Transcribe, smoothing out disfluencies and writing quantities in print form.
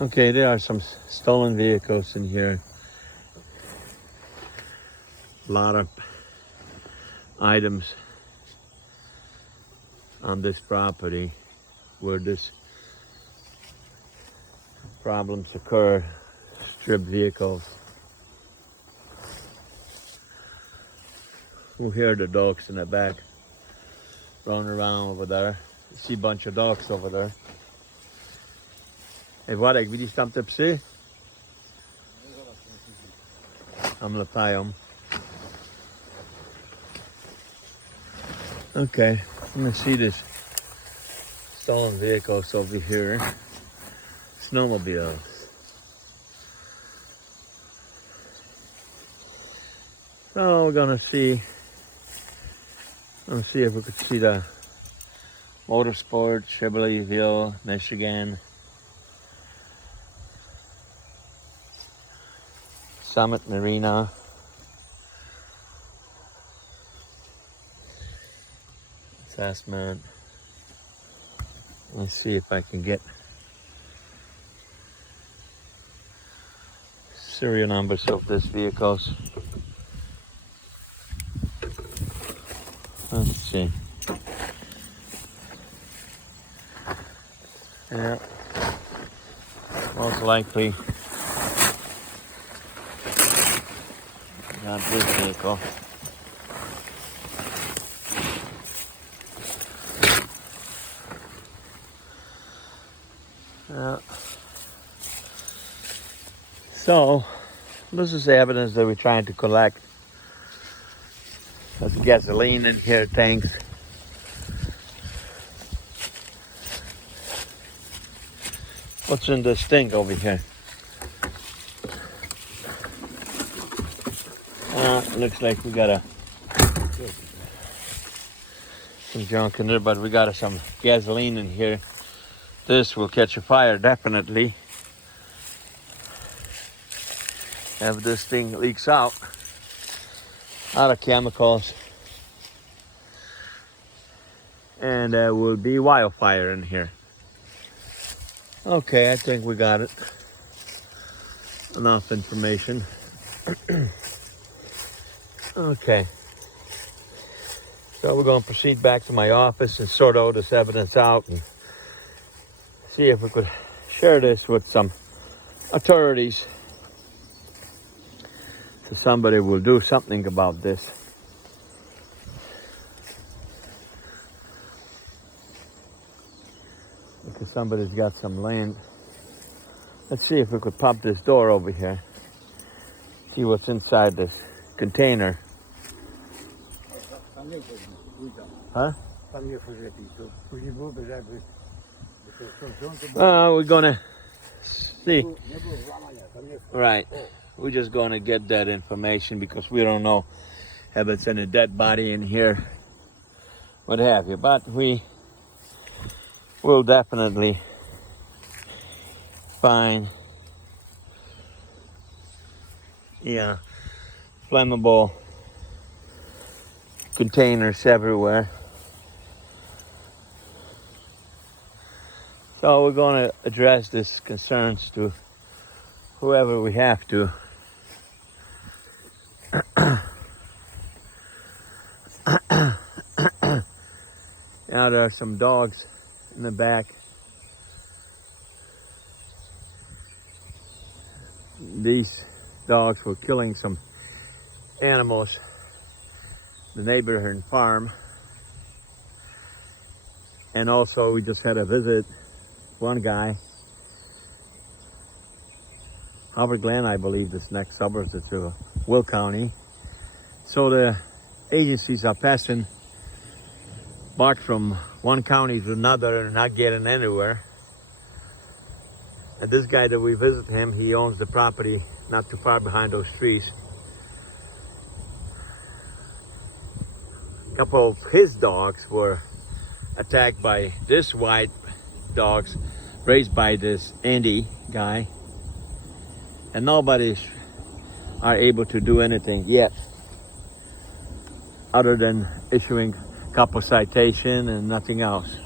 Okay, there are some stolen vehicles in here. A lot of items on this property where this problems occur. Stripped vehicles. We'll hear the dogs in the back running around over there. You see a bunch of dogs over there. Hey Władek, widzisz tam te psy? Tam latają. Okay, I'm gonna see this stolen vehicles over here. Snowmobiles. So we're gonna see. Let's see if we could see the Motorsport, Cheveleville, Michigan. Summit Marina. Assessment. Let's see if I can get serial numbers of these vehicles. Let's see. Yeah. Most likely not this vehicle. Yeah. So, this is the evidence that we're trying to collect. There's gasoline in here, tanks. What's in this thing over here? Looks like we got some junk in there, but we got some gasoline in here. This will catch a fire, definitely. If this thing leaks out, a lot of chemicals, and there will be wildfire in here. Okay, I think we got it. Enough information. Okay. So we're going to proceed back to my office and sort all this evidence out and see if we could share this with some authorities so somebody will do something about this. Because somebody's got some land. Let's see if we could pop this door over here. See what's inside this container. Huh? We're gonna see. Right. We're just gonna get that information because we don't know if it's in a dead body in here, what have you. But we will definitely find, flammable containers everywhere. So we're going to address these concerns to whoever we have to. Now there are some dogs in the back. These dogs were killing some animals in the neighborhood farm. And also we just had a visit, one guy, Howard Glen, I believe this next suburbs to Will County. So the agencies are passing back from one county to another and not getting anywhere. And this guy that we visit him, he owns the property not too far behind those trees. A couple of his dogs were attacked by this white dogs raised by this Andy guy. And nobody's are able to do anything yet other than issuing a couple citation and nothing else.